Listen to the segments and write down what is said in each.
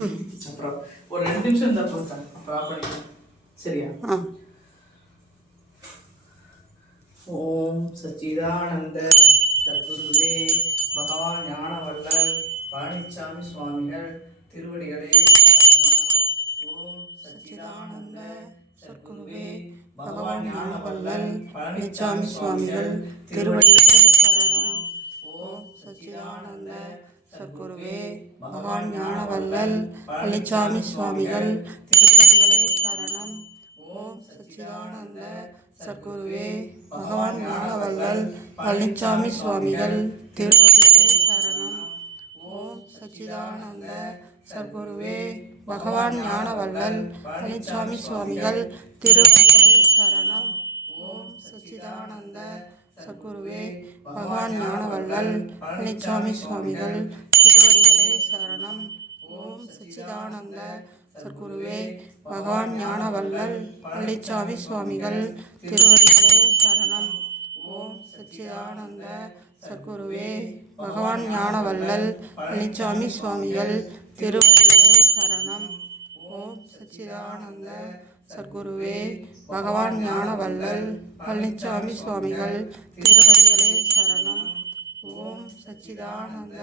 அப்புறம் ஒரு 2 நிமிஷம் தான் போட்டேன். அப்புறம் ஆஃப் பண்ணிக்கலாம். சரியா? ஓம் சச்சிதானந்த சத்குருவே பகவான் ஞானவள்ளல் பழனிச்சாமி சுவாமிகள் திருவடிகளே சரணம். ஓம் சச்சிதானந்த சத்குருவே பகவான் ஞானவள்ளல் பழனிச்சாமி சுவாமிகள் திருவடிகளே சரணம். ஓம் சச்சிதானந்த சத்குருவே பகவான் ஞானவள்ளல் பழனிச்சாமி சுவாமிகள் திருவடிகளே சரணம். ஓம் சச்சிதானந்த சத்குருவே பகவான் ஞானவள்ளல் பழனிச்சாமி சுவாமிகள் திருவடிகளே சரணம். ஓம் சச்சிதானந்த சத்குருவே பகவான் ஞானவள்ளல் பழனிச்சாமி சுவாமிகள் திருவடிகளே சரணம். ஓம் சச்சிதானந்த சத்குருவே பகவான் ஞானவள்ளல் பழனிச்சாமி சுவாமிகள் திருவடிகளே சரணம். ஓம் சச்சிதானந்த சத்குருவே பகவான் ஞானவள்ளல் பழனிச்சாமி சுவாமிகள் திருவடிகளே சரணம். ஓம் சச்சிதானந்த சத்குருவே பகவான் ஞானவள்ளல் பழனிச்சாமி சுவாமிகள் திருவடிகளே சரணம். ஓம் சச்சிதானந்த சத்குருவே பகவான் ஞானவள்ளல் பழனிச்சாமி சுவாமிகள் திருவடிகளே சரணம். ஓம் சச்சிதானந்த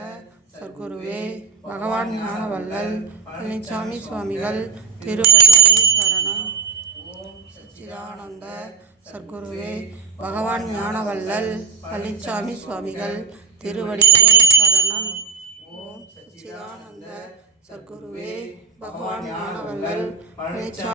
சத்குருவே பகவான் ஞானவள்ளல் பழனிச்சாமி சுவாமிகள் திருவடிகளே சரணம். ஓம் சச்சிதானந்த சத்குருவே பகவான் ஞானவள்ளல் பழனிச்சாமி சுவாமிகள் திருவடிகளே சரணம். ஓம் சச்சிதானந்த சத்குருவே பகவான் ஞானவள்ளல் பழனிச்சாமி